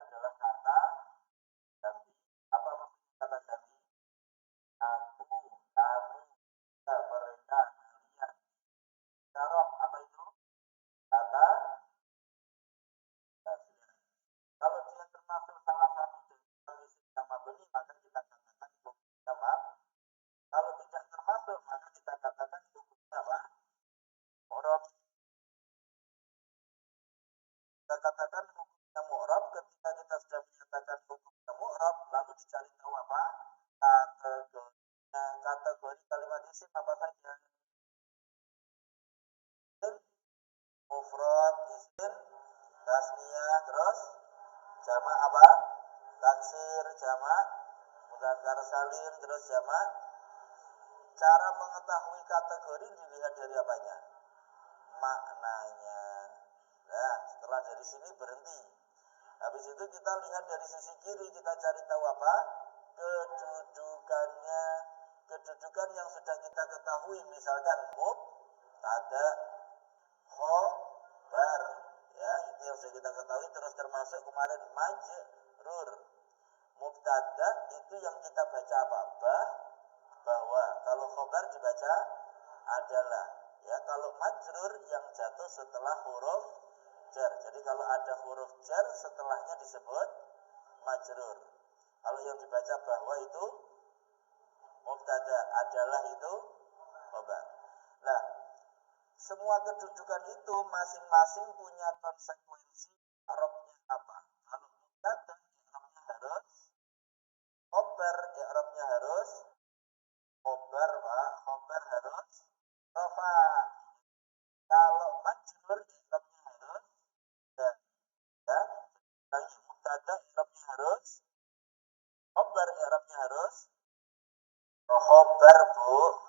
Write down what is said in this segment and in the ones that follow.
adalah kata ganti. Apa maksud kata ganti? Aku, kamu, kita, mereka, kalian. Taruh apa itu? Kata ganti. Kalau dia termasuk salah satu dari isim sama beni, maka kita katakan hukumnya apa? Kalau tidak termasuk, maka kita katakan hukumnya apa? Mu'rab. Kita katakan hukumnya mu'rab ketika kita sudah menyatakan hukumnya mu'rab, lalu dicari tahu apa? Kategori kalimat isim apa saja? Isim mufrad, isim tasniyah, terus jamak apa? Taksir, jamak mudzakkar salim, terus jamak. Cara mengetahui kategori dilihat dari apanya? Maknanya. Nah, setelah dari sini berhenti. Habis itu kita lihat dari sisi kiri, kita cari tahu apa? Kedudukannya. Kedudukan yang sudah kita ketahui, misalkan mubtada, khobar, ya, itu yang sudah kita ketahui. Terus termasuk kemarin majrur. Mubtada itu yang kita baca apa? Bahwa. Kalau khobar dibaca adalah. Ya, kalau majrur yang jatuh setelah huruf jar. Jadi kalau ada huruf jar setelahnya disebut majrur. Kalau yang dibaca bahwa itu mubtada, adalah itu khobar. Nah, semua kedudukan itu masing-masing punya konsekuensi i'rabnya apa. Kalau mubtada i'rabnya harus khobar, i'rabnya harus khobar, Pak. Khobar harus rafa. Kalau majrur i'rabnya harus ya. Lagi mubtada i'rabnya harus khobar, i'rabnya harus khobar, Bu.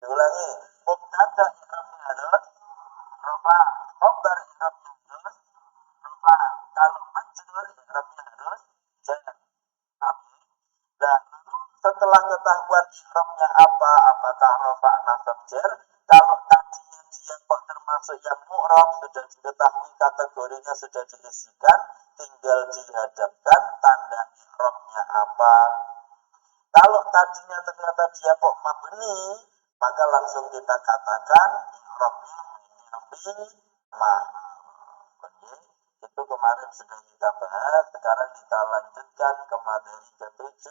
Diulangi. Mubtada i'rabnya harus rafa, khobar i'rabnya harus rafa. Kalau majrur i'rabnya harus jar. Nah, lalu setelah ketahuan i'rabnya apa, apakah rafa, nasab, jar, kalau tadinya dia kok termasuk yang mu'rab, sudah diketahui kategorinya, sudah diisikan, tinggal dihadapkan tanda i'rabnya apa. Kalau tadinya ternyata dia kok mabni, maka langsung kita katakan i'rabnya fi mahal. Oke, itu kemarin sudah kita bahas. Sekarang kita lanjutkan ke materi ke-7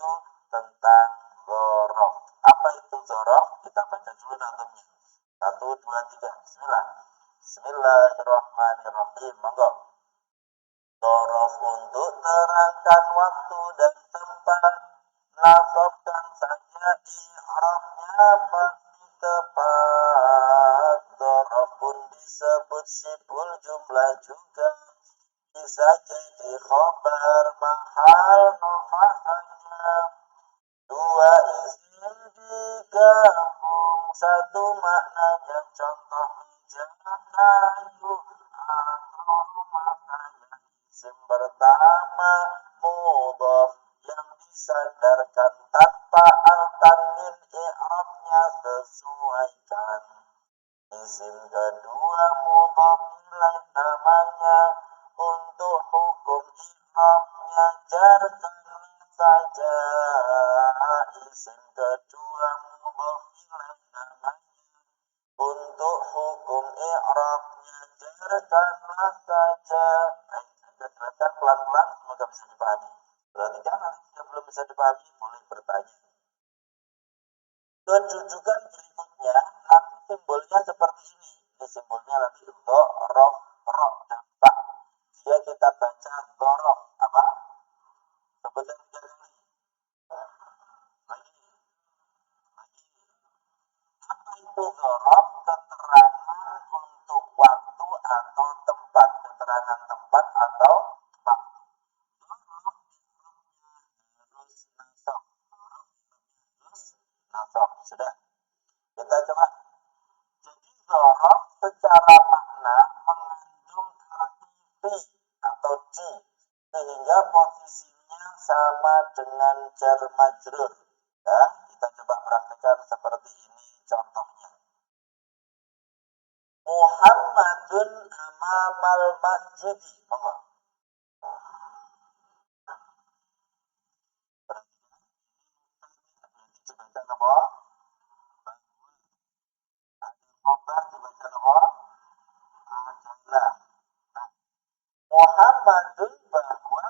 tentang dzaraf. Apa itu dzaraf? Kita baca dulu nantumnya. 1, 2, 3. Bismillah. Bismillahirrahmanirrahim. Monggo. Dzaraf untuk terangkan waktu dan tempat. Nasabkan saja i'rabnya pasti tepat. Dzaraf pun disebut syibhul jumlah juga. Bisa jadi khobar, mahal, nofahanya. Dua isim digabung, satu maknanya, contoh meja, kayu, atau maknanya. Isim pertama mudhaf yang disandarkan tanpa al-tanwin, i'rabnya sesuaikan. Isim kedua mudhaf ilaih namanya, untuk hukum i'rabnya jarkanlah saja. Isim kedua mudhaf ilaih namanya, untuk hukum i'rabnya jarkanlah saja. Saya jelaskan pelan-pelan, semoga bisa dipahami. Perhatikan, nanti jika belum bisa dipahami boleh bertanya. Kedudukan berikutnya nanti simbolnya seperti ini. Ini simbolnya nanti untuk rof, ro, dan ba. Dia kita baca dzaraf. Apa? Sebutkan 3 kali. Lagi. Apa itu dzaraf? Keterangan untuk waktu atau tempat. Keterangan tempat atau waktu. Dzaraf harus nasab. Nasab. Sudah. Kita coba. Jadi dzaraf secara makna mengandung arti fi atau di, sehingga posisinya sama dengan jar majrur. Ya, kita coba praktikkan seperti ini contohnya. Muhammadun amama amamal masjid. Monggo. Dibaca apa? Khobar dibaca apa? Adalah. Muhammadun bahwa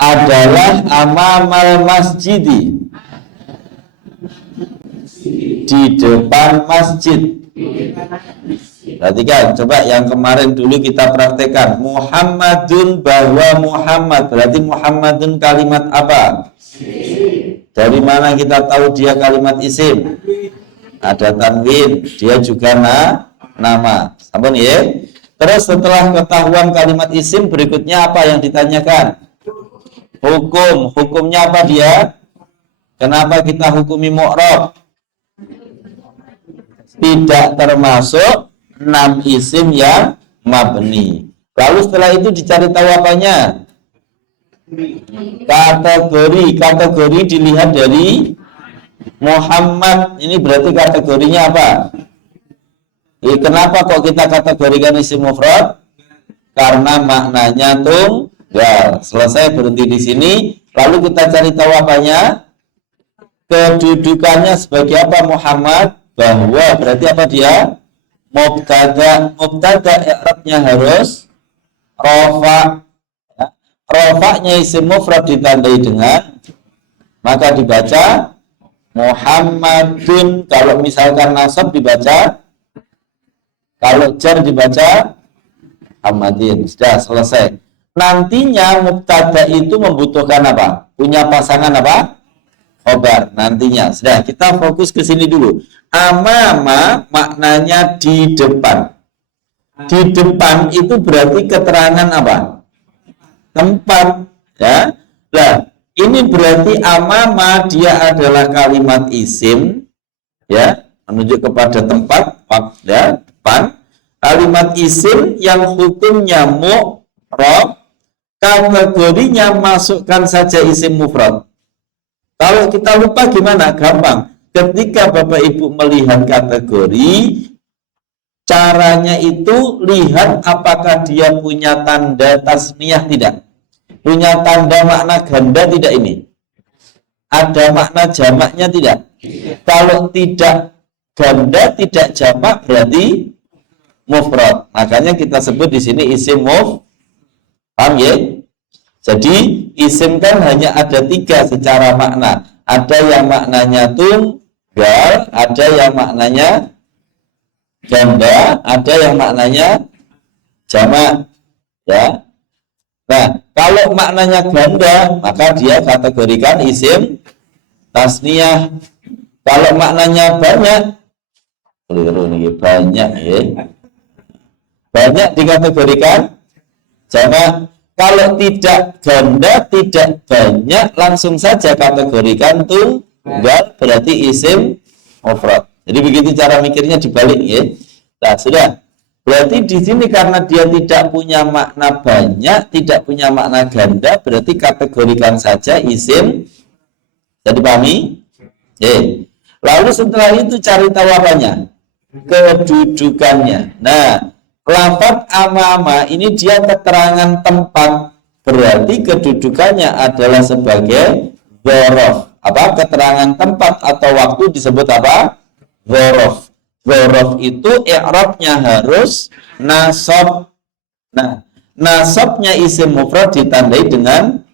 adalah amamal masjidi, di depan masjid. Perhatikan, coba yang kemarin dulu kita praktekkan. Muhammadun bahwa Muhammad, berarti Muhammadun kalimat apa? Dari mana kita tahu dia kalimat isim? Ada tanwin, dia juga nama. Sampun ya. Terus setelah ketahuan kalimat isim, berikutnya apa yang ditanyakan? Hukum. Hukumnya apa dia? Kenapa kita hukumi mu'rab? Tidak termasuk 6 isim yang mabni. Lalu setelah itu dicari tahu apanya? Kategori dilihat dari Muhammad. Ini berarti kategorinya apa? Kenapa kok kita kategorikan isim mufrad? Karena maknanya tunggal. Selesai, berhenti di sini. Lalu kita cari tahu apanya? Kedudukannya sebagai apa Muhammad? Bahwa berarti apa dia? Mubtada i'rabnya harus rafa. Ya. Rafa'nya isim mufrad ditandai dengan, maka dibaca Muhammadun. Kalau misalkan nasab dibaca, kalau jar dibaca Muhammadin. Sudah selesai. Nantinya mubtada itu membutuhkan apa? Punya pasangan apa? Khobar nantinya. Sudah, kita fokus ke sini dulu. Amama maknanya di depan. Di depan itu berarti keterangan apa? Tempat, ya. Nah, ini berarti amama dia adalah kalimat isim, ya, menunjuk kepada tempat, ya, depan. Kalimat isim yang hukumnya mu'rab, kategorinya masukkan saja isim mufrad. Kalau kita lupa gimana? Gampang. Ketika Bapak Ibu melihat kategori, caranya itu lihat apakah dia punya tanda tasniyah tidak. Punya tanda makna ganda tidak ini? Ada makna jamaknya tidak? Kalau tidak ganda, tidak jamak, berarti mufrad. Makanya kita sebut di sini isim mufrad. Paham ya? Jadi isim kan hanya ada 3 secara makna. Ada yang maknanya tunggal, ada yang maknanya ganda, ada yang maknanya jamak. Ya. Nah, kalau maknanya ganda, maka dia kategorikan isim tasniyah. Kalau maknanya banyak, keliru nih, banyak ya. Banyak dikategorikan jamak. Kalau tidak ganda, tidak banyak, langsung saja kategorikan tunggal, berarti isim mufrad. Jadi begitu cara mikirnya dibalik ya. Nah, sudah. Berarti di sini karena dia tidak punya makna banyak, tidak punya makna ganda, berarti kategorikan saja isim. Jadi pahami? Lalu setelah itu cari tahu apanya? Kedudukannya. Nah, lafaz amama ini dia keterangan tempat, berarti kedudukannya adalah sebagai dzaraf. Apa? Keterangan tempat atau waktu disebut apa? Dzaraf. Dzaraf itu i'rabnya harus nasab. Nah, nasabnya isim mufrad ditandai dengan,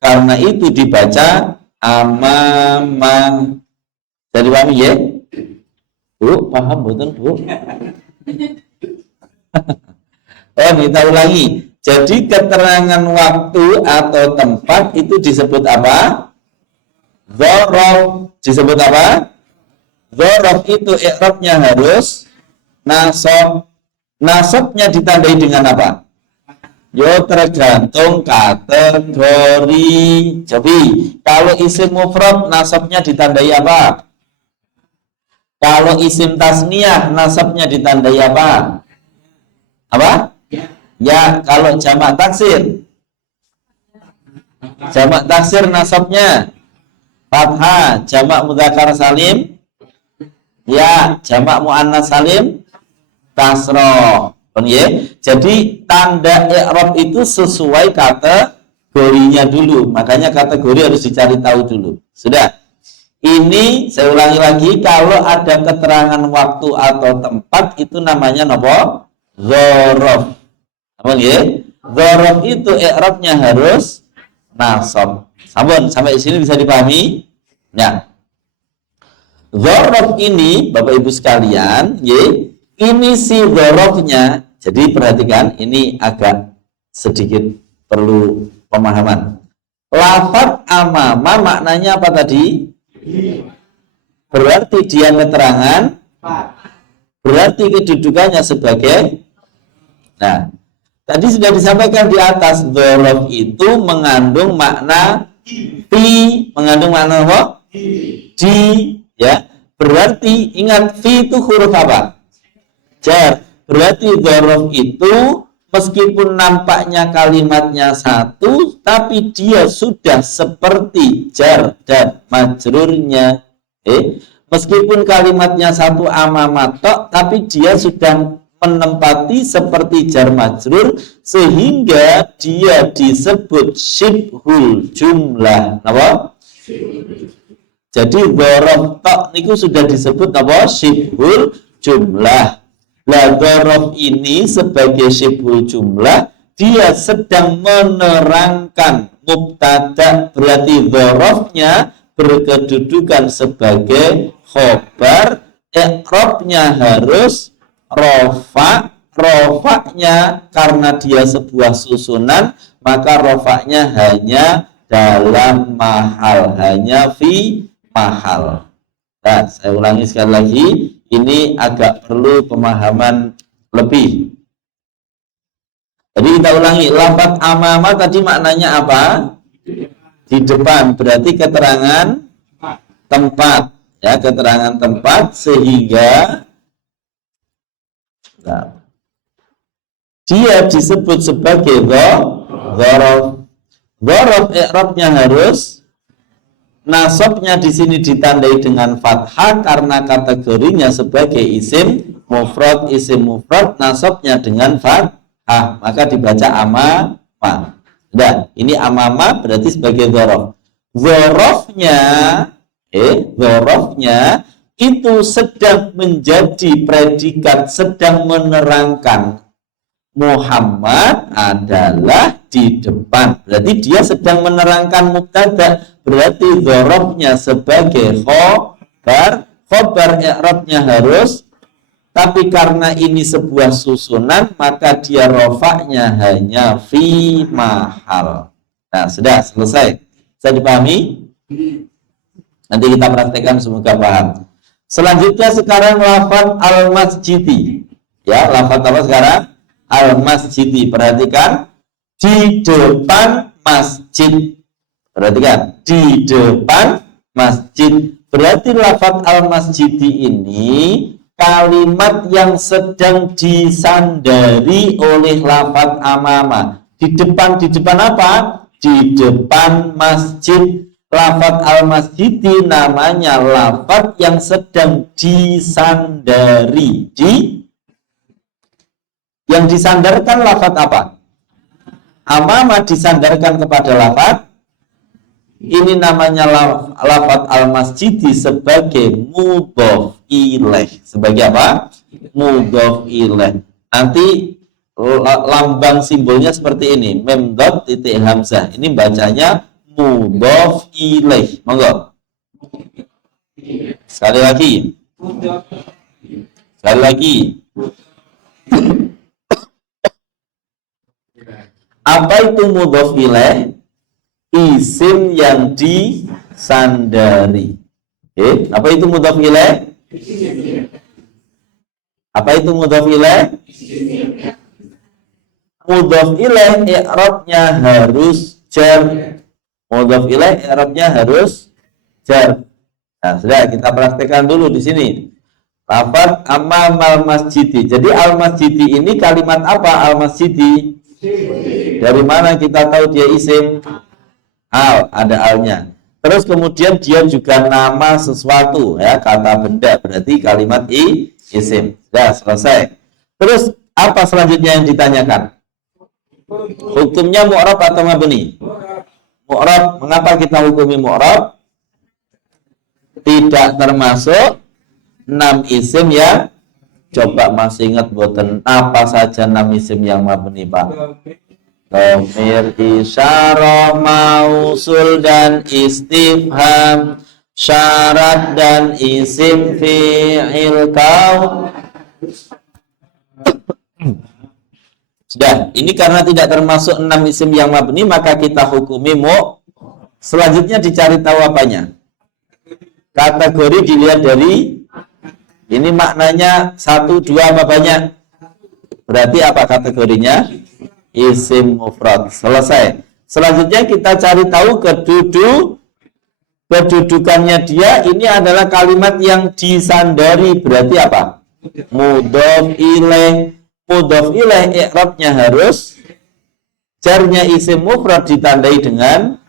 karena itu dibaca amama. Jadi paham ya? Bu, paham betul Bu? Oh, kita ulangi. Jadi keterangan waktu atau tempat itu disebut apa? Dzaraf. Disebut apa? Dzaraf itu i'rabnya harus nasab. Nasabnya ditandai dengan apa? Yo, tergantung kategori. Jadi kalau isim mufrad nasabnya ditandai apa? Kalau isim tasniyah nasabnya ditandai apa? Apa? Ya, kalau jamak taksir. Jamak taksir nasabnya fathah, jamak mudzakkar salim Ya, jamak muannas salim kasroh. Jadi tanda i'rab itu sesuai kategorinya dulu. Makanya kategori harus dicari tahu dulu. Sudah. Ini saya ulangi lagi, kalau ada keterangan waktu atau tempat itu namanya apa? Dzaraf. Apa nggih? Dzaraf itu i'rabnya harus nasab. Sampun, sampai di sini bisa dipahami? Ya. Dzaraf ini Bapak Ibu sekalian, ini si dzarafnya. Jadi perhatikan, ini agak sedikit perlu pemahaman. Lafaz amama maknanya apa tadi? Berarti dia keterangan, berarti kedudukannya sebagai. Nah, tadi sudah disampaikan di atas, dzaraf itu mengandung makna fi, mengandung makna apa? Di, ya. Berarti ingat, fi itu huruf apa? Jar. Berarti dzaraf itu meskipun nampaknya kalimatnya satu, tapi dia sudah seperti jar dan majrurnya. Meskipun kalimatnya satu amamatok, tapi dia sudah menempati seperti jar majrur, sehingga dia disebut syibhul jumlah. Apa? Jadi dzaraf tok niku sudah disebut apa? Syibhul jumlah. Lah dzaraf ini sebagai syibhul jumlah, dia sedang menerangkan mubtada, berarti dzarafnya berkedudukan sebagai khobar, i'rabnya harus rofa. Rofaknya karena dia sebuah susunan, maka rofaknya hanya dalam mahal, hanya fi mahal. Nah, saya ulangi sekali lagi, ini agak perlu pemahaman lebih. Jadi kita ulangi, lafaz amama tadi maknanya apa? Di depan, berarti keterangan tempat, ya, keterangan tempat, sehingga dia disebut sebagai dzaraf. Dzaraf i'rabnya harus nasabnya di sini ditandai dengan fathah karena kategorinya sebagai isim mufrad. Isim mufrad nasabnya dengan fathah, maka dibaca amama. Nah, ini amama berarti sebagai dzaraf. Dzarafnya itu sedang menjadi predikat, sedang menerangkan Muhammad adalah di depan. Berarti dia sedang menerangkan mubtada. Berarti dzarafnya sebagai khobar. Khobar i'rabnya harus, tapi karena ini sebuah susunan, maka dia rofaknya hanya fi mahal. Nah, sudah selesai. Bisa dipahami? Nanti kita praktekkan, semoga paham. Selanjutnya sekarang lafaz al-masjidi. Ya, lafaz apa sekarang? Al-masjidi. Perhatikan, di depan masjid. Perhatikan, di depan masjid. Berarti lafaz al-masjidi ini kalimat yang sedang disandari oleh lafaz amama. Di depan apa? Di depan masjid. Lafaz al-masjidi namanya lafaz yang sedang disandari. Yang disandarkan lafaz apa? Amama disandarkan kepada lafaz. Ini namanya lafaz al-masjidi sebagai mudhof ilaih. Sebagai apa? Mudhof ilaih. Nanti lambang simbolnya seperti ini, mem dot titik hamzah. Ini bacanya mudhof ilaih. Monggo. Sekali lagi. Sekali lagi. Apa itu mudhof ilaih? Isim yang disandari. Apa itu mudhof ilaih? Apa itu mudhof ilaih? Mudhof ilaih i'rabnya harus jar. Mudhof ilaih i'rabnya harus jar. Nah, sudah kita praktekkan dulu di sini. Lafaz amamal masjidi. Jadi al-masjidi ini kalimat apa? Al-masjidi. Dari mana kita tahu dia isim? Al, ada alnya. Terus kemudian dia juga nama sesuatu, ya, kata benda, berarti kalimat isim. Sudah selesai. Terus apa selanjutnya yang ditanyakan? Hukumnya mu'rab atau mabni? Mu'rab. Mengapa kita hukumi mu'rab? Tidak termasuk 6 isim ya. Coba masih ingat boten apa saja 6 isim yang mabni, Pak? Dhamir, isyarah, mausul dan istifham, syarat dan isim fi'il kaun. Sudah, ini karena tidak termasuk 6 isim yang mabni, maka kita hukumi Selanjutnya dicari tahu apanya. Kategori dilihat dari ini maknanya 1, 2 apa banyak? Berarti apa kategorinya? Isim mufrad. Selesai. Selanjutnya kita cari tahu kedudukannya dia. Ini adalah kalimat yang disandari. Berarti apa? Mudhof ilaih. Mudhof ilaih i'rabnya harus jarnya isim mufrad ditandai dengan,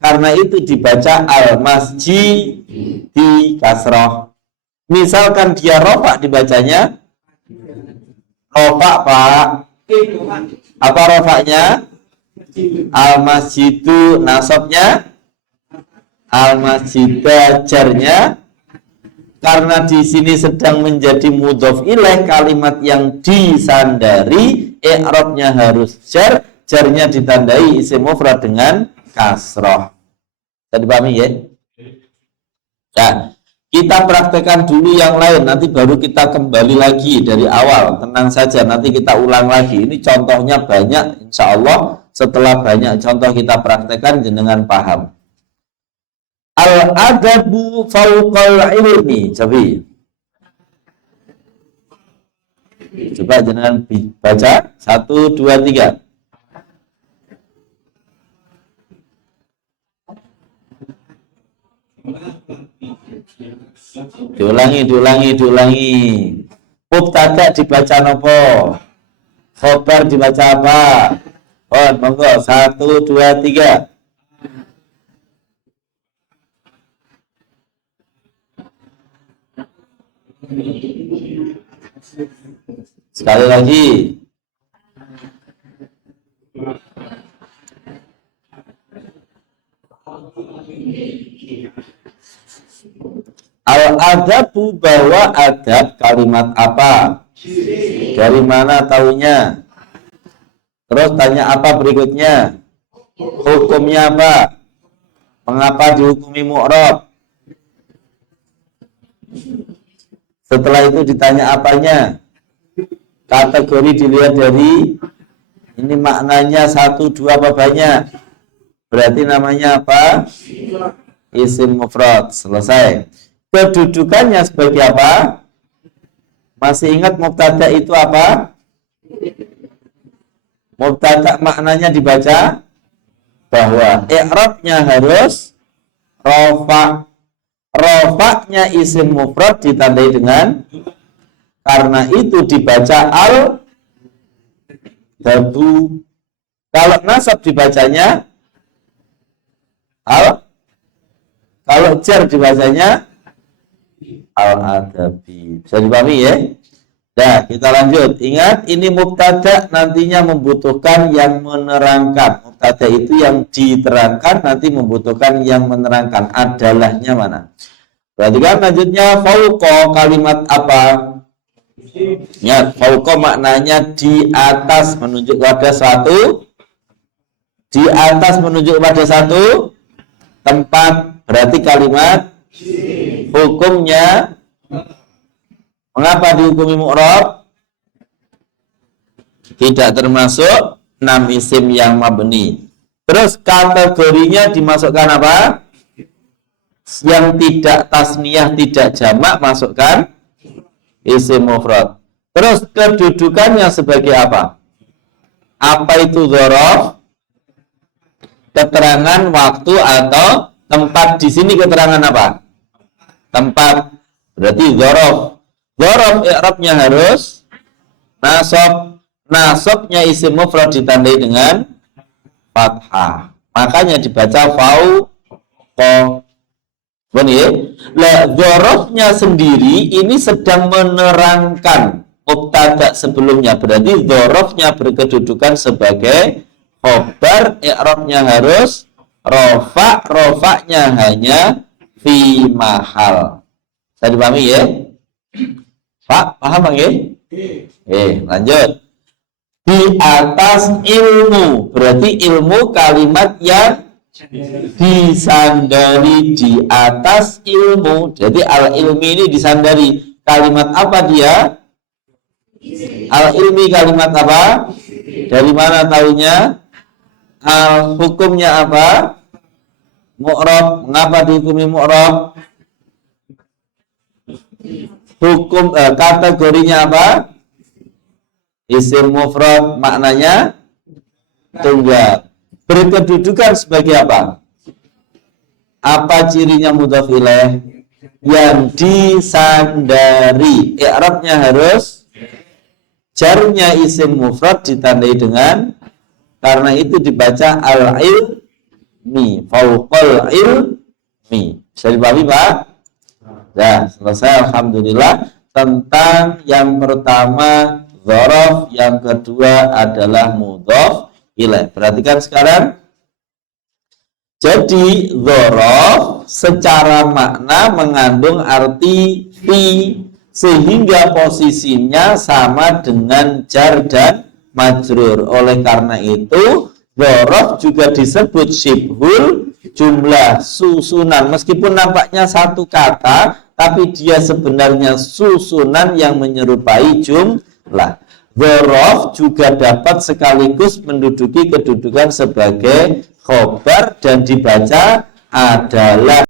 karena itu dibaca al-masjid di kasroh. Misalkan dia rofa dibacanya rofa, Pak. Apa rofaknya? Al-masjidu. Nasabnya al-masjidah. Jarnya karena di sini sedang menjadi mudhof ilaih, kalimat yang disandari i'rabnya harus jar. Jarnya ditandai isim mufrad dengan kasroh. Bisa dipahami ya? Nah, kita praktekkan dulu yang lain, nanti baru kita kembali lagi dari awal. Tenang saja, nanti kita ulang lagi. Ini contohnya banyak, insya Allah. Setelah banyak contoh kita praktekkan, jenengan paham. Al-adabu fauqal ilmi. Coba jenengan baca. 1, 2, 3. Diulangi. Mubtada dibaca nopo? Khobar dibaca apa? Oh, monggo. 1, 2, 3. Sekali lagi. Al-adabu, bahwa adab kalimat apa? Dari mana taunya? Terus tanya apa berikutnya? Hukumnya apa? Mengapa dihukumi mu'rab? Setelah itu ditanya apanya? Kategori dilihat dari ini maknanya 1, 2 apa banyak? Berarti namanya apa? Isim mufrad. Selesai. Kedudukannya sebagai apa? Masih ingat mubtada itu apa? Mubtada maknanya dibaca bahwa i'rabnya harus rofa. Rofaknya isim mufrad ditandai dengan, karena itu dibaca al-dabu. Kalau nasab dibacanya kalau jar dibacanya al-adabi. Bisa dipahami ya? Nah, kita lanjut. Ingat, ini mubtada nantinya membutuhkan yang menerangkan. Mubtada itu yang diterangkan, nanti membutuhkan yang menerangkan. Adalahnya mana? Perhatikan lanjutnya, fauqa kalimat apa? Ya, fauqa maknanya di atas, menunjuk pada suatu. Di atas menunjuk pada satu tempat. Berarti kalimat hukumnya mengapa dihukumi mu'rab? Tidak termasuk 6 isim yang mabni. Terus kategorinya dimasukkan apa? Yang tidak tasniyah, tidak jamak, masukkan isim mufrad. Terus kedudukannya sebagai apa? Apa itu dzaraf? Keterangan waktu atau tempat. Di sini keterangan apa? Tempat. Berarti dzaraf. Dzaraf i'rabnya harus nasab. Nasabnya isim mufrad ditandai dengan fathah. Makanya dibaca Ya. Lah dzarafnya sendiri ini sedang menerangkan mubtada sebelumnya, berarti dzarafnya berkedudukan sebagai khobar, i'rabnya harus rofa, rofanya hanya fi mahal. Saya dipahami ya? Pak, paham Bang ya? Lanjut. Di atas ilmu, berarti ilmu kalimat yang disandari di atas ilmu. Jadi al-ilmi ini disandari kalimat apa dia? Al-ilmi kalimat apa? Dari mana taunya? Hukumnya apa? Mu'rab. Mengapa dihukumi mu'rab? Hukum kategorinya apa? Isim mufrad, maknanya tunggal. Berkedudukan sebagai apa? Apa cirinya mudhaf ilaih? Yang disandari. I'rabnya harus jarnya isim mufrad ditandai dengan, karena itu dibaca al-ilmi, fauqal ilmi. Bisa dipahami Pak? Ya, selesai alhamdulillah tentang yang pertama dzaraf, yang kedua adalah mudhaf ilaih. Perhatikan sekarang. Jadi dzaraf secara makna mengandung arti fi, sehingga posisinya sama dengan jar dan majrur. Oleh karena itu dzaraf juga disebut syibhul jumlah, susunan. Meskipun nampaknya satu kata, tapi dia sebenarnya susunan yang menyerupai jumlah. Dzaraf juga dapat sekaligus menduduki kedudukan sebagai khobar dan dibaca adalah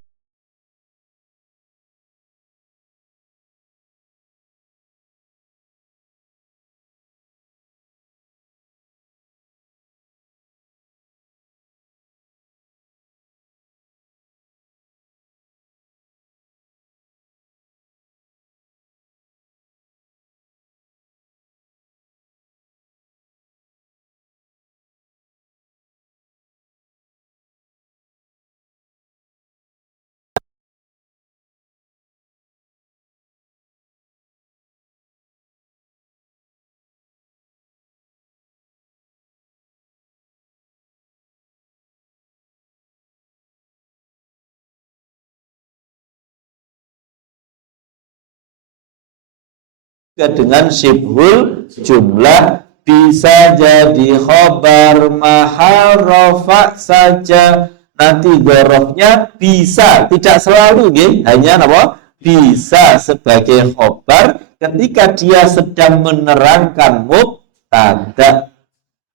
dengan syibhul jumlah, bisa jadi khobar mahal rofa saja. Nanti dzarafnya bisa, tidak selalu hanya apa? Bisa sebagai khobar ketika dia sedang menerangkan mubtada.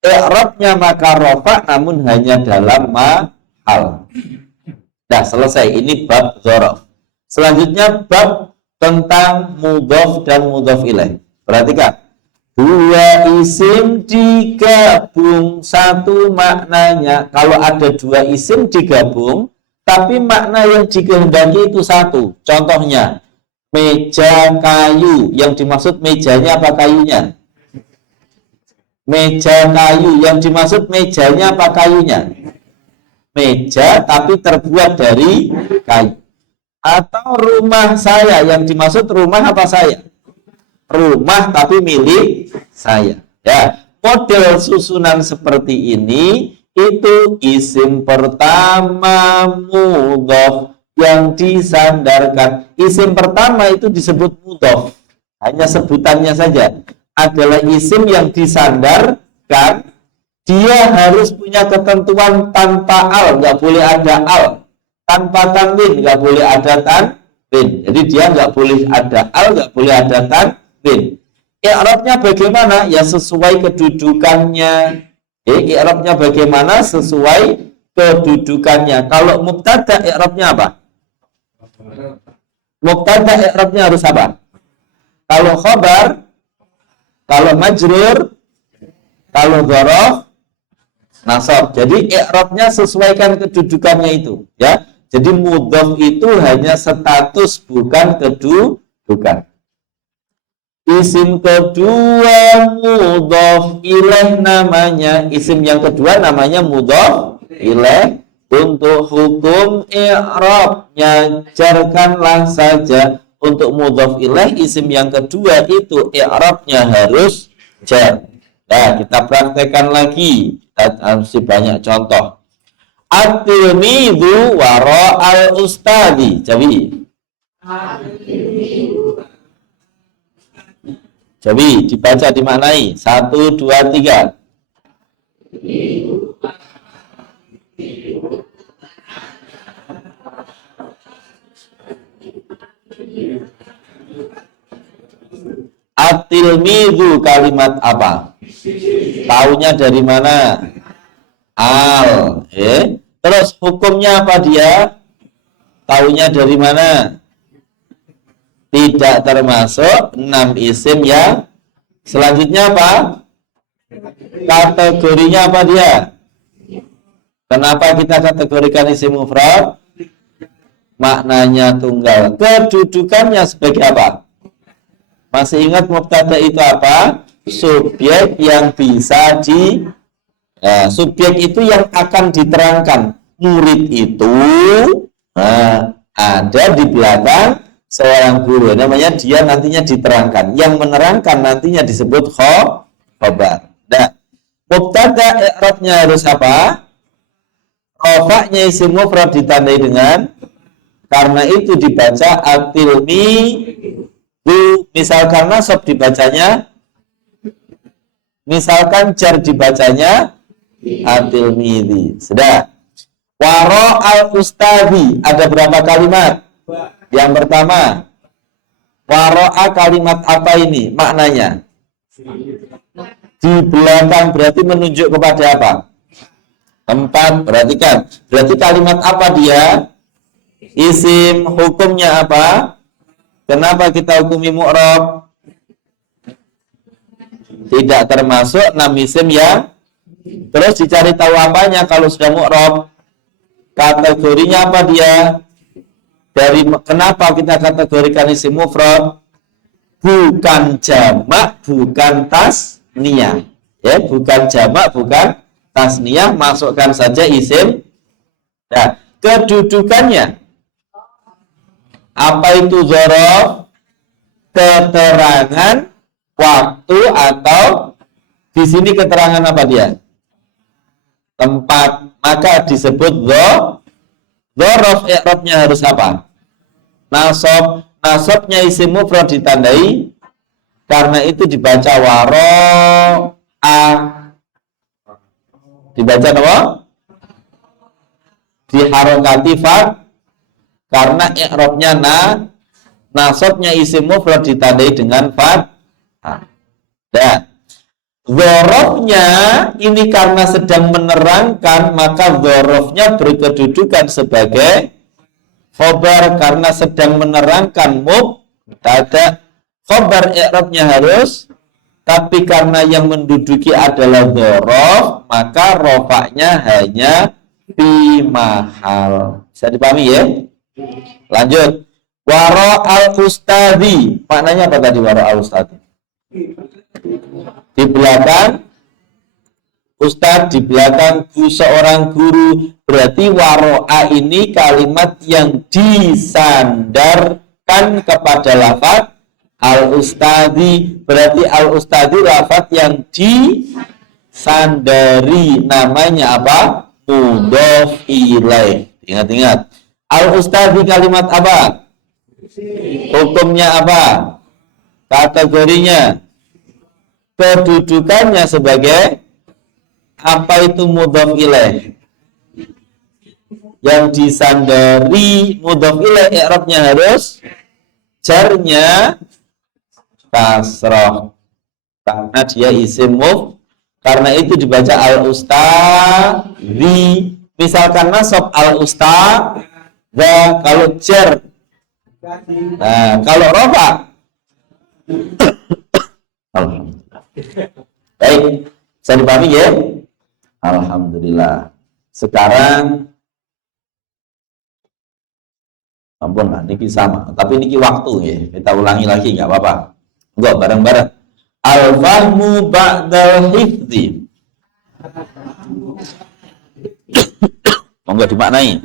I'rabnya maka rofa, namun hanya dalam mahal. Nah, selesai. Ini bab dzaraf. Selanjutnya bab tentang mudhaf dan mudhaf ilaih. Perhatikan. Dua isim digabung, satu maknanya. Kalau ada dua isim digabung, tapi makna yang dikehendaki itu satu. Contohnya, meja kayu. Yang dimaksud mejanya apa kayunya? Meja kayu. Yang dimaksud mejanya apa kayunya? Meja tapi terbuat dari kayu. Atau rumah saya, yang dimaksud rumah apa saya? Rumah tapi milik saya. Ya, model susunan seperti ini itu isim pertama mudhaf yang disandarkan. Isim pertama itu disebut mudhaf, hanya sebutannya saja. Adalah isim yang disandarkan, dia harus punya ketentuan tanpa al, nggak boleh ada al. Tanpa tanwin, nggak boleh ada tanwin. Jadi dia nggak boleh ada al, nggak boleh ada tanwin. I'rabnya bagaimana? Ya sesuai kedudukannya. I'rabnya bagaimana? Sesuai kedudukannya. Kalau mubtada, i'rabnya apa? Mubtada i'rabnya harus apa? Kalau khobar, kalau majrur, kalau dzaraf, nasab. Jadi i'rabnya sesuaikan kedudukannya itu, ya. Jadi mudhaf itu hanya status, bukan kedudukan. Isim kedua mudhaf ilaih namanya. Isim yang kedua namanya mudhaf ilaih. Untuk hukum i'rabnya jarkanlah saja. Untuk mudhof ilaih isim yang kedua itu i'rabnya harus jar. Nah, kita praktekkan lagi. Masih banyak contoh. At-tilmidhu wara al-ustadi. Jadi dibaca dimaknai. 1, 2, 3. At-tilmidhu kalimat apa? Taunya dari mana? Al. Terus hukumnya apa dia? Taunya dari mana? Tidak termasuk 6 isim yang selanjutnya apa? Kategorinya apa dia? Kenapa kita kategorikan isim mufrad? Maknanya tunggal. Kedudukannya sebagai apa? Masih ingat mubtada itu apa? Subjek yang bisa subjek itu yang akan diterangkan. Murid itu ada di belakang seorang guru. Namanya dia nantinya diterangkan. Yang menerangkan nantinya disebut khobar. Nah, mubtada i'rabnya harus apa? Rafa'nya isim mufrad ditandai dengan, karena itu dibaca at-tilmidhu. Misalkan nasab dibacanya, misalkan jar dibacanya at-tilmidhi. Sudah. Wara al-ustadi ada berapa kalimat? Yang pertama, waro'a kalimat apa ini? Maknanya di belakang, berarti menunjuk kepada apa? Tempat. Perhatikan, berarti kalimat apa dia? Isim. Hukumnya apa? Kenapa kita hukumi mu'rab? Tidak termasuk 6 isim yang. Terus dicari tahu apanya kalau sudah mu'rab? Kategorinya apa dia? Dari kenapa kita kategorikan isim mufrad? Bukan jamak, bukan tasniyah. Ya, bukan jamak, bukan tasniyah, masukkan saja isim. Nah, kedudukannya apa itu dzaraf? Keterangan waktu, atau di sini keterangan apa dia? Tempat. Maka disebut dzaraf. I'rabnya harus apa? Nasab. Nasabnya isim mufrad ditandai, karena itu dibaca wara'a. Dibaca apa? Diharokati fa, karena i'rabnya nasabnya isim mufrad ditandai dengan fa. Nah, dzarafnya ini karena sedang menerangkan, maka dzarafnya berkedudukan sebagai khobar karena sedang menerangkan mubtada. Khobar i'rabnya harus, tapi karena yang menduduki adalah dzaraf, maka rofaknya hanya fi mahal. Bisa dipahami ya? Lanjut. Wara al-ustadi. Maknanya apa tadi wara al-ustadi? Di belakang ustadz, di belakang seorang guru. Berarti waro'a ini kalimat yang disandarkan kepada lafaz al-ustadi. Berarti al-ustadi lafaz yang disandari. Namanya apa? Mudhof ilaih. Ingat-ingat. Al-ustadi kalimat apa? Hukumnya apa? Kategorinya. Kedudukannya sebagai apa itu mudhof ilaih? Yang disandari mudhof ilaih, i'rabnya harus jarnya kasrah karena dia isim karena itu dibaca al-ustadzi. Misalkan nasab al-ustadz, kalau jar. Nah, kalau rafa alhamdulillah. Baik, bisa dipahami ya? Alhamdulillah. Sekarang ampun lah, niki sama, tapi niki waktu ya. Kita ulangi lagi, nggak apa-apa. Enggak, bareng-bareng. Al-fahmu ba'dal hifzi. Monggo dimaknai.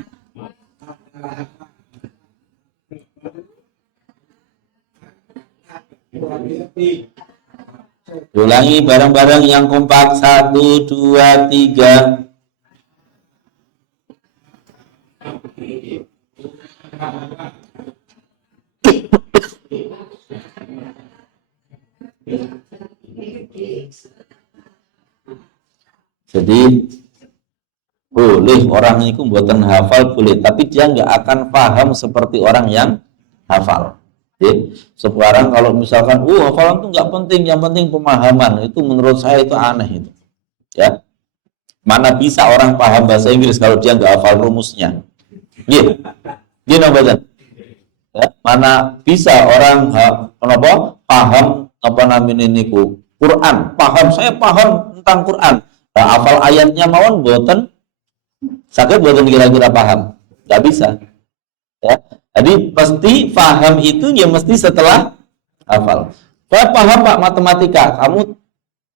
Ulangi bareng-bareng yang kompak. 1, 2, 3. Jadi boleh orang itu buatan hafal boleh, tapi dia nggak akan paham seperti orang yang hafal. Jadi sekarang kalau misalkan, hafalan itu nggak penting, yang penting pemahaman, itu menurut saya itu aneh itu. Ya, mana bisa orang paham bahasa Inggris kalau dia nggak hafal rumusnya? Gitu, namanya. Ya, mana bisa orang paham apa namanya niku Quran, paham, saya paham tentang Quran, nah, hafal ayatnya mawon boten sakit boten kira-kira paham, nggak bisa. Ya, jadi pasti paham itu ya mesti setelah hafal. Saya paham Pak matematika, kamu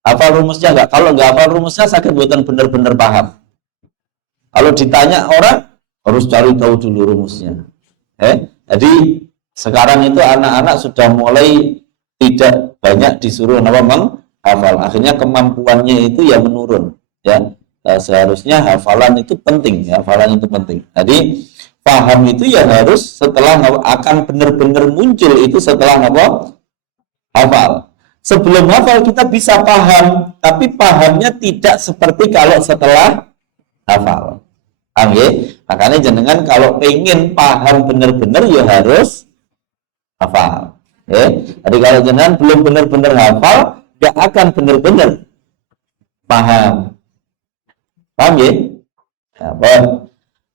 hafal rumusnya nggak? Kalau nggak hafal rumusnya sakit boten bener-bener paham. Kalau ditanya orang harus cari tahu dulu rumusnya. Jadi sekarang itu anak-anak sudah mulai tidak banyak disuruh menghafal. Akhirnya kemampuannya itu ya menurun. Ya, seharusnya hafalan itu penting. Ya, hafalan itu penting. Jadi paham itu ya harus setelah akan benar-benar muncul itu setelah hafal. Sebelum hafal kita bisa paham, tapi pahamnya tidak seperti kalau setelah hafal. Makanya jenengan kalau pengen paham benar-benar ya harus hafal. Jadi kalau jenengan belum benar-benar hafal, gak akan benar-benar paham. Paham ya?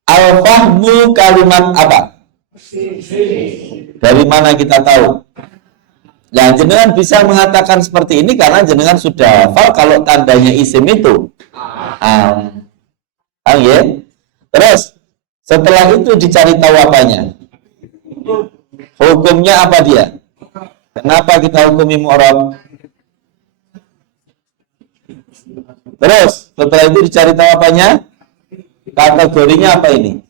Al-fahmu kalimat apa? Dari mana kita tahu? Nah, jenengan bisa mengatakan seperti ini karena jenengan sudah hafal kalau tandanya isim itu paham ya? Terus setelah itu dicari tahu apanya? Hukumnya apa dia? Kenapa kita hukumi mu'rab? Terus setelah itu dicari tahu apanya? Kategorinya apa ini?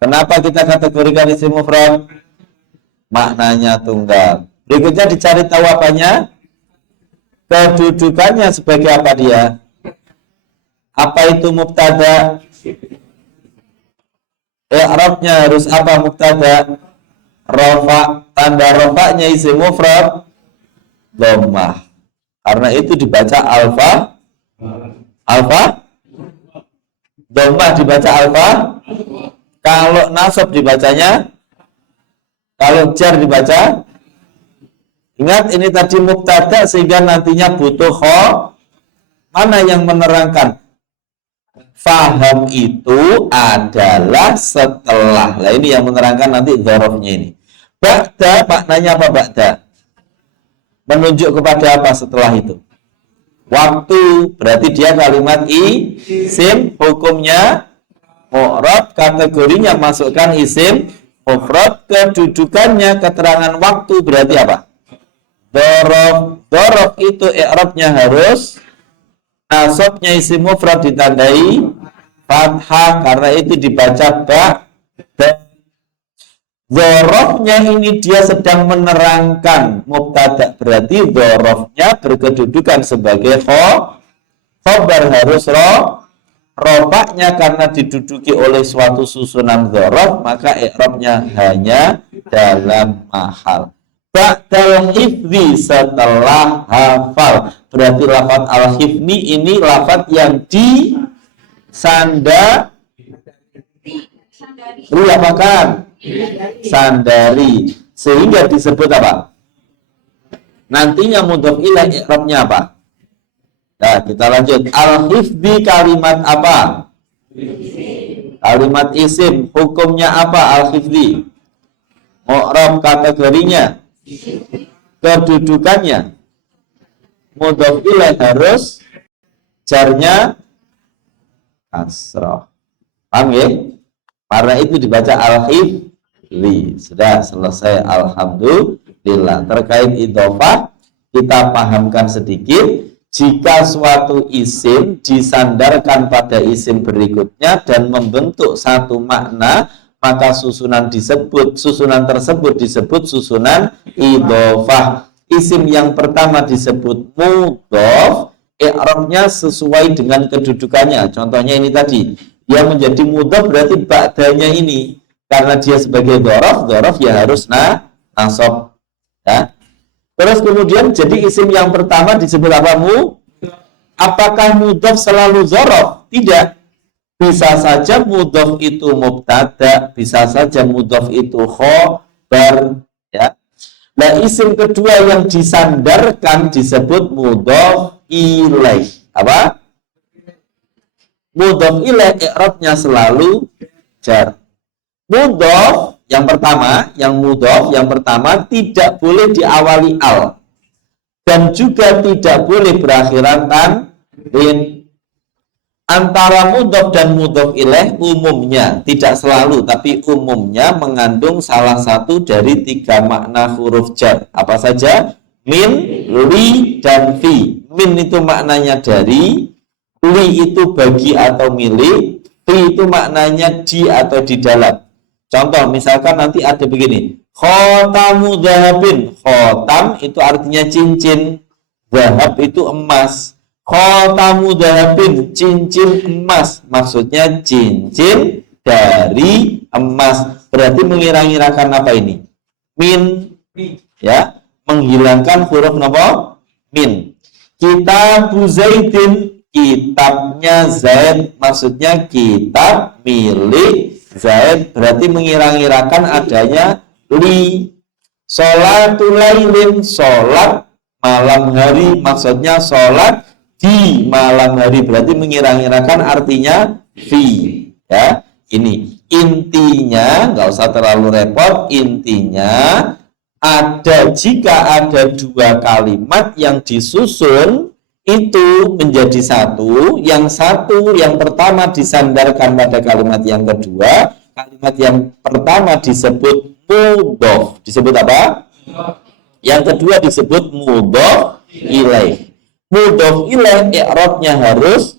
Kenapa kita kategorikan isim mufrad? Maknanya tunggal. Berikutnya dicari tahu apanya? Kedudukannya sebagai apa dia? Apa itu mubtada? I'rabnya harus apa mubtada? Rafa, tanda rafa'nya isim mufrad dhammah. Karena itu dibaca alfa dhammah dibaca alfa. Kalau nasab dibacanya, kalau jar dibaca. Ingat ini tadi mubtada sehingga nantinya butuh mana yang menerangkan faham itu adalah setelah. Nah ini yang menerangkan nanti dzarafnya ini. Ba'da maknanya apa ba'da? Menunjuk kepada apa setelah itu? Waktu, berarti dia kalimat isim, hukumnya mu'rab, kategorinya masukkan isim mufrad, kedudukannya keterangan waktu, berarti apa? Dzaraf itu i'rabnya harus nasabnya isim mufrad ditandai fathah karena itu dibaca ba'da. Dzarafnya ini dia sedang menerangkan mubtada, berarti dzarafnya berkedudukan sebagai khabar harus rofaknya karena diduduki oleh suatu susunan dzaraf, maka i'rabnya hanya dalam mahal ba'dal hifzi, setelah hafal. Berarti lafaz al-hifni ini lafaz yang sandari, sehingga disebut apa? Nantinya mudhof ilaih, i'rabnya apa? Nah, kita lanjut. Al-hifzi kalimat apa? Kalimat isim, hukumnya apa al-hifzi? Mu'rab, kategorinya, kedudukannya mudhof ilaih harus jarnya kasrah. Paham ya? Karena itu dibaca al-hifzi. Sudah selesai, alhamdulillah. Terkait idhofah kita pahamkan sedikit. jika suatu isim disandarkan pada isim berikutnya dan membentuk satu makna, maka susunan tersebut disebut susunan idhofah. Isim yang pertama disebut mudhof, i'rabnya sesuai dengan kedudukannya. Contohnya ini tadi, dia menjadi mudhof berarti ba'danya ini, karena dia sebagai dhorof ya harus nasab. Ya. Terus kemudian jadi isim yang pertama disebut apa? Apakah mudhof selalu dzaraf? Tidak. Bisa saja mudhof itu mubtada, bisa saja mudhof itu khobar, ya. Nah, isim kedua yang disandarkan disebut mudhof ilaih. Apa? Mudhof ilaih i'rabnya selalu jar. Mudhof yang pertama tidak boleh diawali al dan juga tidak boleh berakhiran tanwin. Antara mudhof dan mudhof ilaih umumnya, tidak selalu tapi umumnya mengandung salah satu dari 3 makna huruf jar. Apa saja? Min, li, dan fi. Min itu maknanya dari, li itu bagi atau milik, fi itu maknanya di atau di dalam. Contoh, misalkan nanti ada begini, khotamu dhahabin. Khotam itu artinya cincin, dhahab itu emas. Khotamu dhahabin, cincin emas. Maksudnya cincin dari emas. Berarti mengira-ngirakan apa ini? Min, ya, menghilangkan huruf apa? Min. Kitabu Zaidin, kitabnya Zaid, maksudnya kitab milik Zaid, berarti mengira-ngirakan adanya li. Sholatul lailin, sholat malam hari, maksudnya sholat di malam hari, berarti mengira-ngirakan artinya fi. Ya, ini intinya, nggak usah terlalu repot. Intinya jika ada 2 kalimat yang disusun itu menjadi satu, yang pertama disandarkan pada kalimat yang kedua. Kalimat yang pertama disebut mudhof. Disebut apa? Yang kedua disebut mudhof ilaih. Mudhof ilaih i'rabnya harus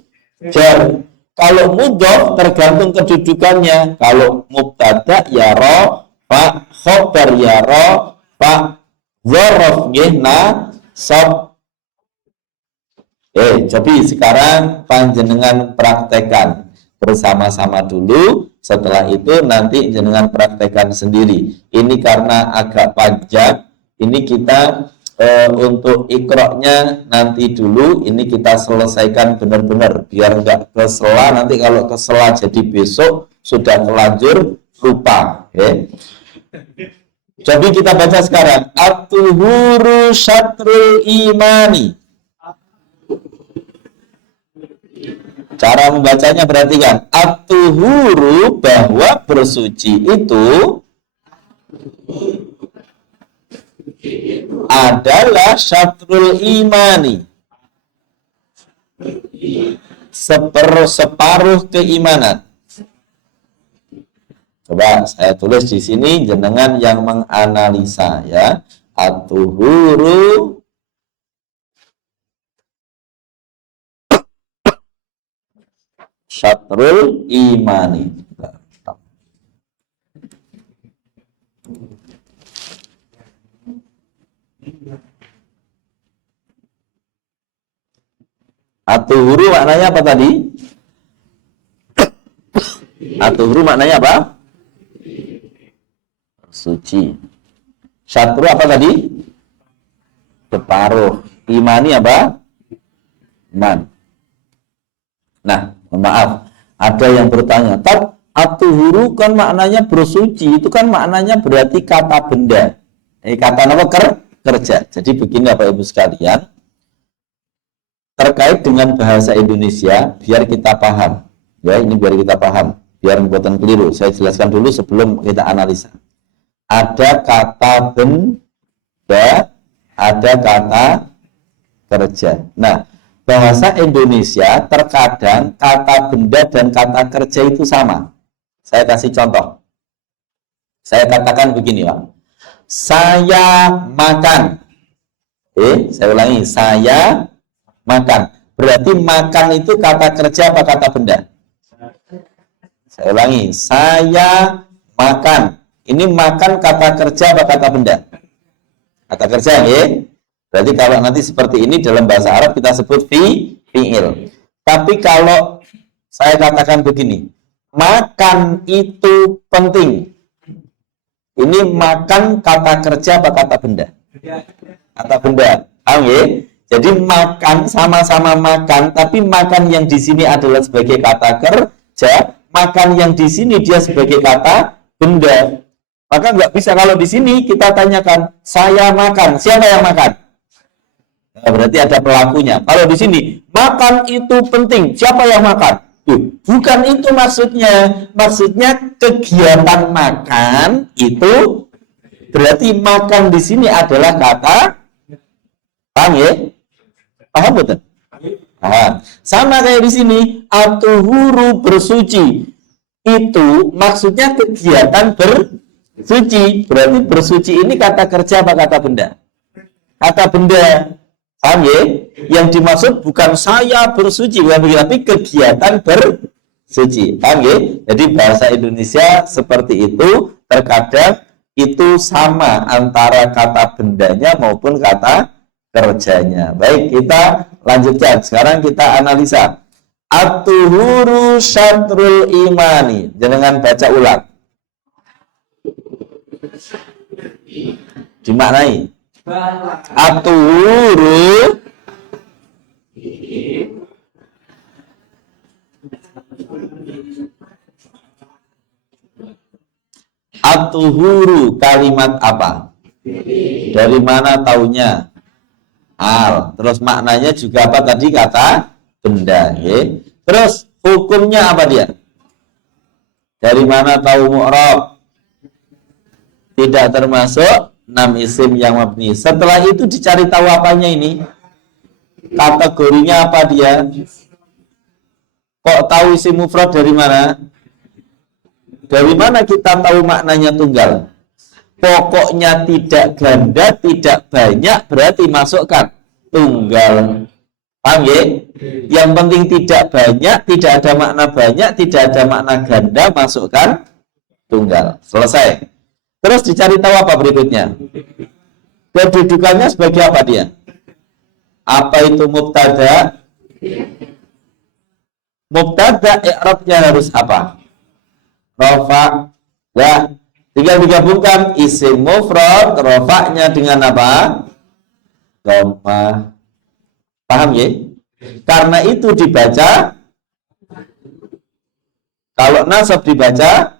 jar. Kalau mudhof tergantung kedudukannya. Kalau mubtada ya rafa, khobar ya rafa, dzaraf nggih nasab. Jadi sekarang panjenengan praktekkan bersama-sama dulu. Setelah itu nanti jenengan praktekkan sendiri. Ini karena agak panjang. Ini kita untuk ikroknya nanti dulu. Ini kita selesaikan benar-benar biar nggak kesela. Nanti kalau kesela jadi besok sudah terlanjur lupa. Jadi kita baca sekarang. At-tuhuru syatrul imani. Cara membacanya perhatikan. At-tuhuru, bahwa bersuci itu adalah syatrul imani, separuh keimanan. Coba saya tulis di sini, jenengan yang menganalisa ya. At-tuhuru syatrul imani. At-tuhuru maknanya apa tadi? At-tuhuru maknanya apa? Suci. Syatru apa tadi? Separuh. Imani apa? Iman. Nah, maaf, ada yang bertanya, "Tat, at-tuhuru kan maknanya bersuci, itu kan maknanya berarti kata benda." Kata apa? Kerja. Jadi begini Bapak Ibu sekalian, terkait dengan bahasa Indonesia, biar kita paham. Ya, ini biar kita paham, biar buatan keliru. Saya jelaskan dulu sebelum kita analisa. Ada kata benda, ada kata kerja. Nah, bahasa Indonesia terkadang kata benda dan kata kerja itu sama. Saya kasih contoh. Saya katakan begini, Pak. Saya makan. Saya ulangi. Saya makan. Berarti makan itu kata kerja apa kata benda? Saya ulangi, saya makan. Ini makan kata kerja apa kata benda? Kata kerja, ya. Berarti kalau nanti seperti ini dalam bahasa Arab kita sebut fi'il. Tapi kalau saya katakan begini, makan itu penting. Ini makan kata kerja apa kata benda? Kata benda. Paham ya? Jadi makan sama-sama makan, tapi makan yang di sini adalah sebagai kata kerja, makan yang di sini dia sebagai kata benda. Maka nggak bisa kalau di sini kita tanyakan, saya makan, siapa yang makan? Nah, berarti ada pelakunya. Kalau di sini, makan itu penting, siapa yang makan? Bukan itu maksudnya. Maksudnya kegiatan makan itu berarti makan di sini adalah kata, paham ya? Paham betul? Sama kayak di sini, atuhuru bersuci. Itu maksudnya kegiatan bersuci. Berarti bersuci ini kata kerja apa kata benda? Kata benda. Paham ya? Yang dimaksud bukan saya bersuci, tapi kegiatan bersuci. Paham ya? Jadi bahasa Indonesia seperti itu, terkadang itu sama antara kata bendanya maupun kata kerjanya. Baik, kita lanjutkan. Sekarang kita analisa. At-tuhuru syatrul imani. Jangan baca ulang. Dimaknai. At-tuhuru At-tuhuru kalimat apa? Dari mana taunya? Al. Terus maknanya juga apa tadi kata benda, ya. Terus hukumnya apa dia? Dari mana tahu mu'rab? Tidak termasuk 6 isim yang mabni. Setelah itu dicari tahu apanya ini? Kategorinya apa dia? Kok tahu isim mufrad dari mana? Dari mana kita tahu maknanya tunggal? Pokoknya tidak ganda, tidak banyak, berarti masukkan tunggal. Paham ya? Yang penting tidak banyak, tidak ada makna banyak, tidak ada makna ganda, masukkan tunggal. Selesai. Terus dicari tahu apa berikutnya? Kedudukannya sebagai apa dia? Apa itu mubtada? Mubtada i'rabnya harus apa? Rafa. Ya, tinggal digabungkan isim mufrad, rafa'nya dengan apa? Dhamma. Paham ya? Karena itu dibaca, kalau nasab dibaca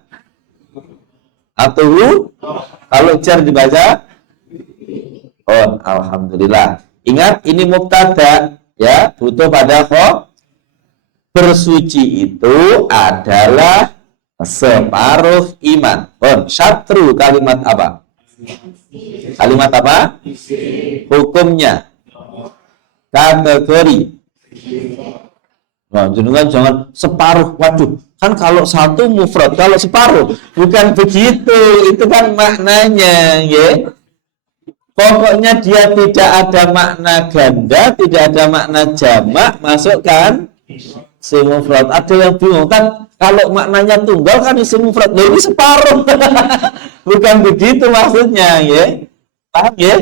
atuhu, kalau jar dibaca oh, alhamdulillah. Ingat ini mubtada ya, butuh pada kho. Bersuci itu adalah separuh iman. Oh, syatru kalimat apa? Kalimat apa? Hukumnya. Kategori. Nah, jangan separuh. Waduh, kan kalau satu mufrad, kalau separuh, bukan begitu. Itu kan maknanya, ya. Pokoknya dia tidak ada makna ganda, tidak ada makna jamak, masukkan isim mufrad. Ada yang bingung kan, kalau maknanya tunggal kan isim mufrad, ini separuh. Bukan begitu maksudnya, ya. Paham ya?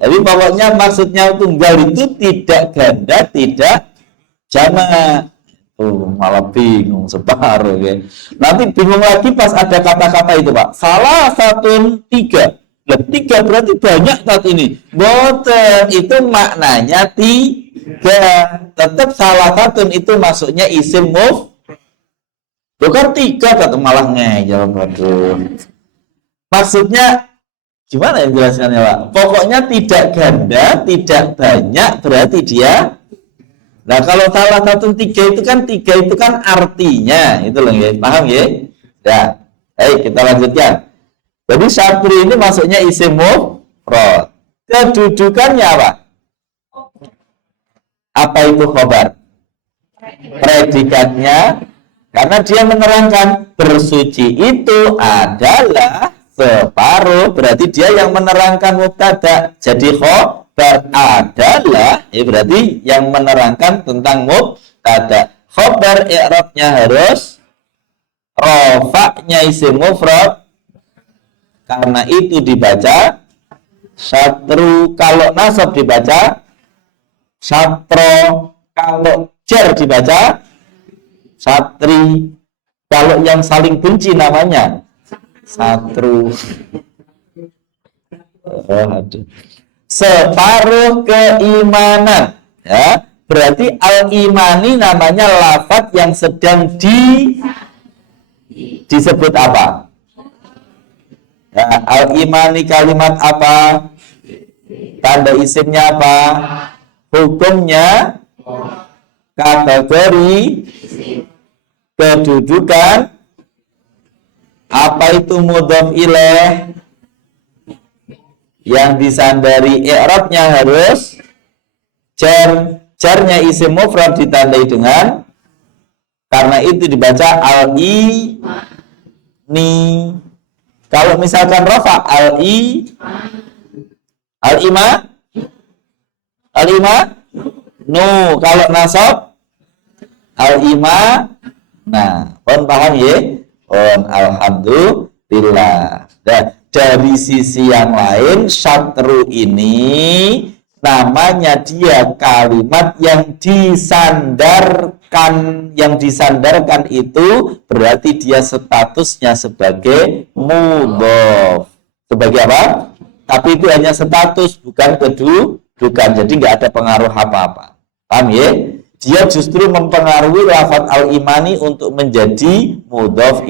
Jadi pokoknya maksudnya tunggal itu tidak ganda, tidak jamak. Malah bingung separuh ya. Nanti bingung lagi pas ada kata-kata itu, Pak. Salah satu tiga. Tiga berarti banyak saat ini. Boten itu maknanya tiga. Tetap salah satu itu maksudnya isim muf. Bukan tiga kata malah ngejel. Maksudnya gimana yang jelaskannya, Pak? Pokoknya tidak ganda, tidak banyak, berarti dia. Nah, kalau salah satu tiga itu kan artinya, itu loh ya, paham ya? Ya, baik kita lanjutkan. Jadi syatru ini maksudnya isim mufrad. Kedudukannya apa? Apa itu khobar? Predikatnya, karena dia menerangkan bersuci itu adalah separuh, berarti dia yang menerangkan mubtada, jadi adalah, berarti yang menerangkan tentang mubtada. Khobar i'rabnya harus rofa'nya isim mufrad, karena itu dibaca syatru. Kalau nasab dibaca syatro, kalau jar dibaca satri, kalau yang saling benci namanya satru. Aduh. Separuh keimanan, ya, berarti al-imani namanya lafaz yang sedang disebut apa? Ya, al-imani kalimat apa? Tanda isimnya apa? Hukumnya, kategori, kedudukan, apa itu mudhof ilaih, yang disandari i'rabnya harus jarnya isim mufrad ditandai dengan, karena itu dibaca al-i ni. Kalau misalkan rafa al-ima nu, kalau nasab al-ima. Nah, pun paham ya? Alhamdulillah. Dari sisi yang lain, syatru ini namanya dia kalimat yang disandarkan. Yang disandarkan itu berarti dia statusnya sebagai mudhof. Sebagai apa? Tapi itu hanya status, bukan kedudukan. Jadi nggak ada pengaruh apa-apa. Paham ya? Dia justru mempengaruhi lafaz al-imani untuk menjadi mudhof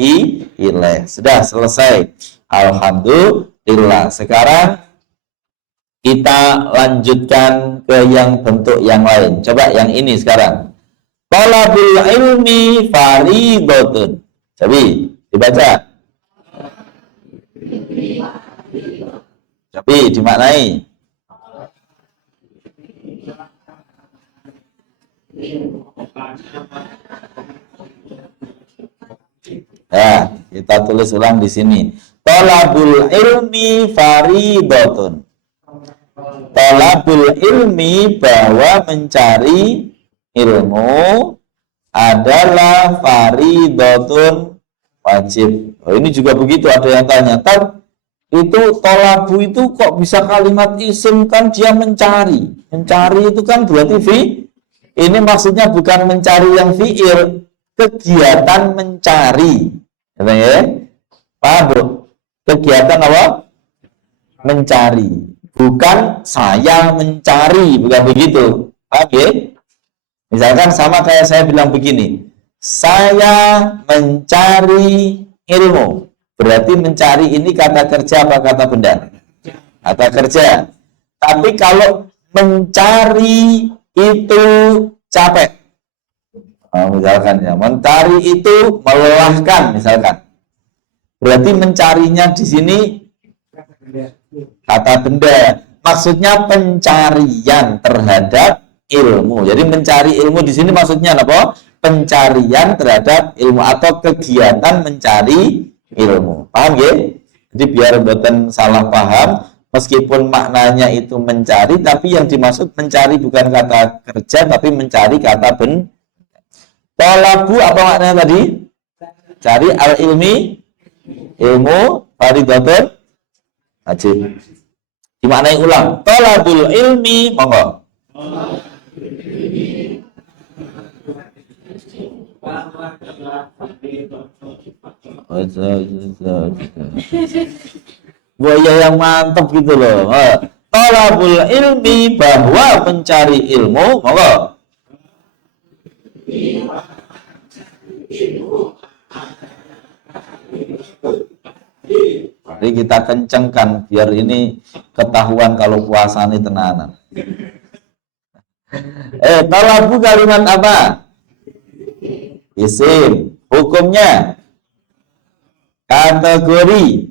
ilaih. Sudah selesai. Alhamdulillah. Sekarang kita lanjutkan ke yang bentuk yang lain. Coba yang ini sekarang. Talabul ilmi fardhatun. Coba dibaca. Coba dimaknai. Ya, kita tulis ulang di sini. Talabul ilmi fardhatun. Talabul ilmi, bahwa mencari ilmu adalah fardhatun, wajib. Oh, ini juga begitu, ada yang tanya, itu talabu itu kok bisa kalimat isim, kan dia mencari. Mencari itu kan berarti ini maksudnya bukan mencari yang fi'il, kegiatan mencari. Ya? Paham, Bro? Kegiatan apa? Mencari. Bukan saya mencari, bukan begitu. Paham ya? Misalkan sama kayak saya bilang begini, saya mencari ilmu. Berarti mencari ini kata kerja apa kata benda? Kata kerja. Tapi kalau mencari itu capek. Misalkan ya, mencari itu melelahkan misalkan. Berarti mencarinya di sini kata benda. Maksudnya pencarian terhadap ilmu. Jadi mencari ilmu di sini maksudnya apa? Pencarian terhadap ilmu atau kegiatan mencari ilmu. Paham ya? Jadi biar buatan salah paham, meskipun maknanya itu mencari, tapi yang dimaksud mencari bukan kata kerja, tapi mencari kata benda. Talabu apa maknanya tadi? Cari al-ilmi, ilmu, fardhatun, wajib. Dimaknai ulang. Talabul ilmi, monggo. Buaya yang mantap gitu loh. Talabul ilmi, bahwa mencari ilmu, monggo. Jadi kita kencengkan biar ini ketahuan kalau puasa ini tenanan. Talabu kalimat apa? Isim. Hukumnya kategori,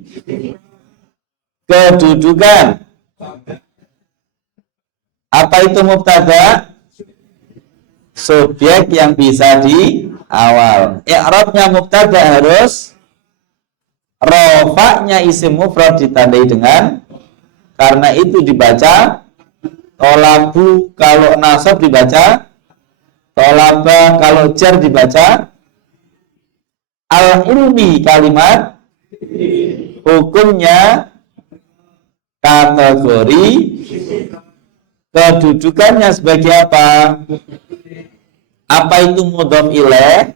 kedudukan. Apa itu mubtada? Subjek yang bisa di awal. I'rabnya mubtada harus rofa'nya isim mufrad ditandai dengan, karena itu dibaca Tolabu kalau nasab dibaca tolaba, kalau jar dibaca al-ilmi. Kalimat hukumnya kategori, kedudukannya sebagai apa? Apa itu mudhof ilaih?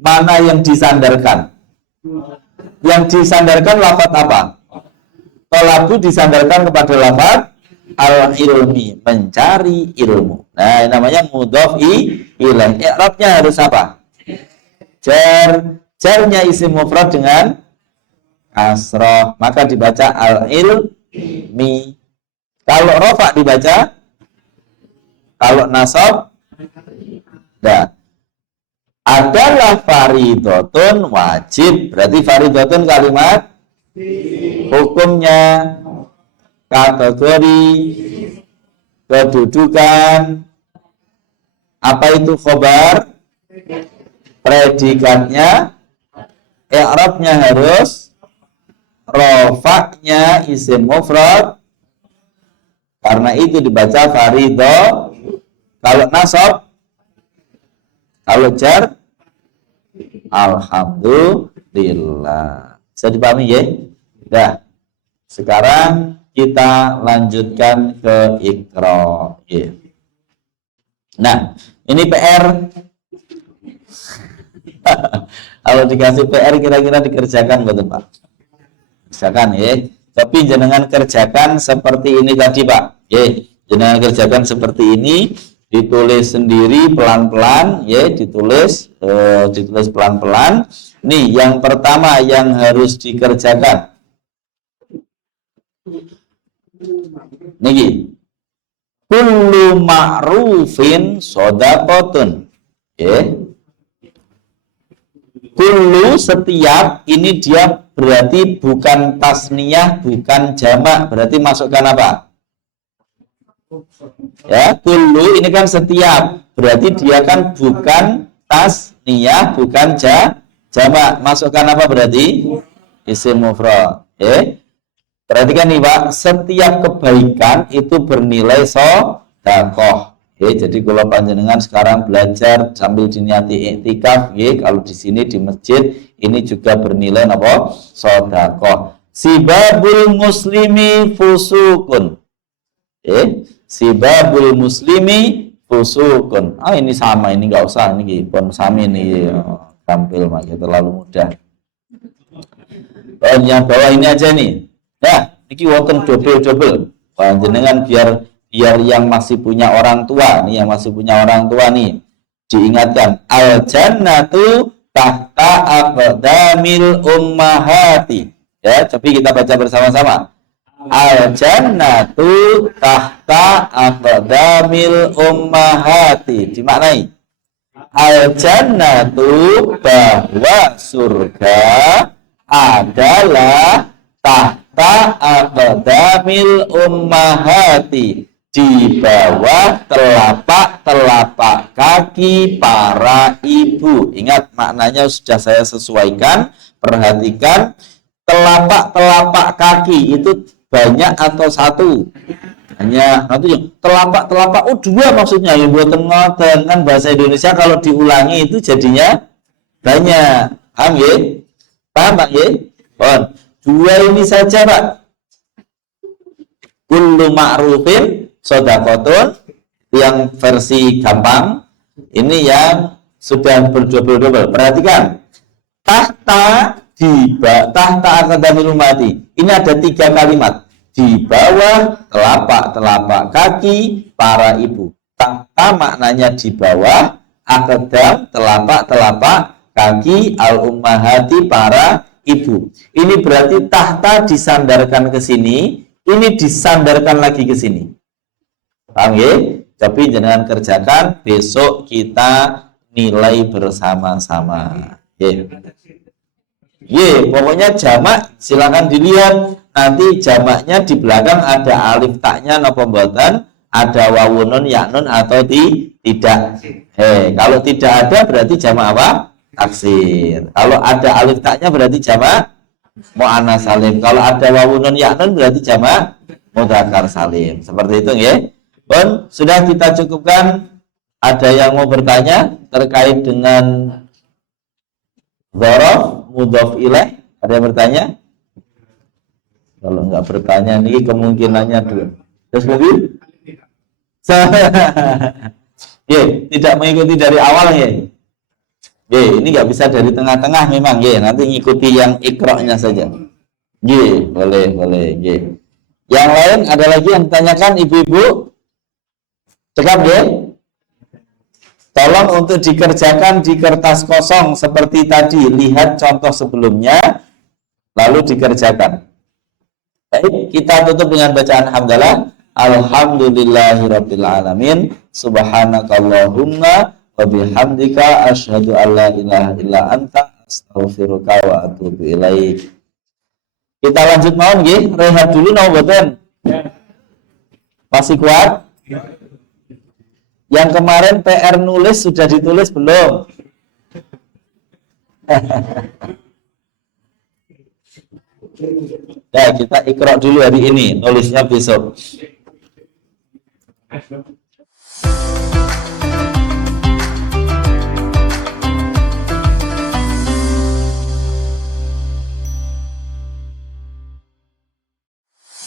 Mana yang disandarkan? Yang disandarkan lafaz apa? Tolabu disandarkan kepada lafaz al-ilmi, mencari ilmu. Nah, namanya mudhof ilaih. I'rabnya harus apa? Jarnya isim mufrad dengan kasroh, maka dibaca al-ilmi. Kalau rofa dibaca, kalau nasab dah. Adalah faridotun wajib, berarti faridotun kalimat hukumnya, kategori, kedudukan. Apa itu khobar? Predikatnya, i'rabnya harus rofaknya isim mufrad, karena itu dibaca farido. Kalau nasab, kalau jar, alhamdulillah. Bisa dipahami ya? Dah. Sekarang kita lanjutkan ke Iqra. Ya. Nah, ini PR. Kalau dikasih PR kira-kira dikerjakan betul Pak? Kerjakan ya. Tapi jenengan kerjakan seperti ini tadi Pak. Ya, jenengan kerjakan seperti ini. Ditulis sendiri pelan-pelan, ya, ditulis pelan-pelan. Nih, yang pertama yang harus dikerjakan. Niki. Kullu ma'rufin shadaqatun. Ya. Kullu setiap, ini dia berarti bukan tasniyah, bukan jamak, berarti masukkan apa? Ya, kullu ini kan setiap, berarti dia kan bukan tasniyah, bukan jamak. Masukkan apa berarti? Isim mufrad. Perhatikan nih Pak, setiap kebaikan itu bernilai sedekah. Jadi kalau panjenengan sekarang belajar sambil diniati iktikaf, kalau di sini di masjid ini juga bernilai apa? Sedekah. Sibabul muslimi fusukun. Sibabul muslimi fusukun. Ini sama, ini nggak usah, ini pon sami ini tampil makanya terlalu mudah. Yang bawah ini aja nih. Ya, ini wonten double. Panjenengan biar yang masih punya orang tua nih, yang masih punya orang tua nih, diingatkan al jannatu tahta aqdamil ummahati. Ya, tapi kita baca bersama-sama. Al-jannatu tahta aqdamil ummahati. Dimaknai al-jannatu bahwa surga adalah tahta aqdamil ummahati, di bawah telapak kaki para ibu. Ingat maknanya sudah saya sesuaikan. Perhatikan, telapak kaki itu banyak atau satu? Hanya satu. Telapak dua maksudnya, yang buat ngoten kan bahasa Indonesia kalau diulangi itu jadinya banyak. Paham ya? Paham Pak ya? Dua ini saja Pak. Kullu ma'rufin shadaqatun, yang versi gampang. Ini yang sudah berdouble. Perhatikan, tahta aqdamil ummati. Ini ada 3 kalimat. Di bawah telapak kaki para ibu. Tahta maknanya di bawah, aqdam telapak kaki, al ummahati para ibu. Ini berarti tahta disandarkan ke sini, ini disandarkan lagi ke sini. Paham ya? Tapi jangan kerjakan, besok kita nilai bersama-sama. Pokoknya jamak silakan dilihat. Nanti jamaknya di belakang ada alif taknya napa mboten, ada wawunun yaknun atau tidak. Kalau tidak ada berarti jamak apa? Taksir. Kalau ada alif taknya berarti jamak muannas salim. Kalau ada wawunun yaknun berarti jamak mudzakkar salim. Seperti itu ya. Pun sudah kita cukupkan. Ada yang mau bertanya terkait dengan dzaraf mudhaf ilaih? Ada yang bertanya? Kalau nggak bertanya ini kemungkinannya dulu. Terus lebih? Tidak mengikuti dari awal ya. Ini nggak bisa dari tengah-tengah memang nanti ngikuti yang ikra'nya saja. Boleh. Yang lain ada lagi yang ditanyakan ibu-ibu? Cekap Tolong untuk dikerjakan di kertas kosong seperti tadi. Lihat contoh sebelumnya lalu dikerjakan. Baik, kita tutup dengan bacaan hamdalah. Alhamdulillahirabbil alamin. Subhanakallahumma wa bihamdika asyhadu an la ilaha illa anta astaghfiruka wa atubu ilaik. Kita lanjut mawon nggih, rehat dulu napa mboten? Masih kuat? Yang kemarin PR nulis sudah ditulis belum? Ya, kita iqra dulu hari ini, nulisnya besok.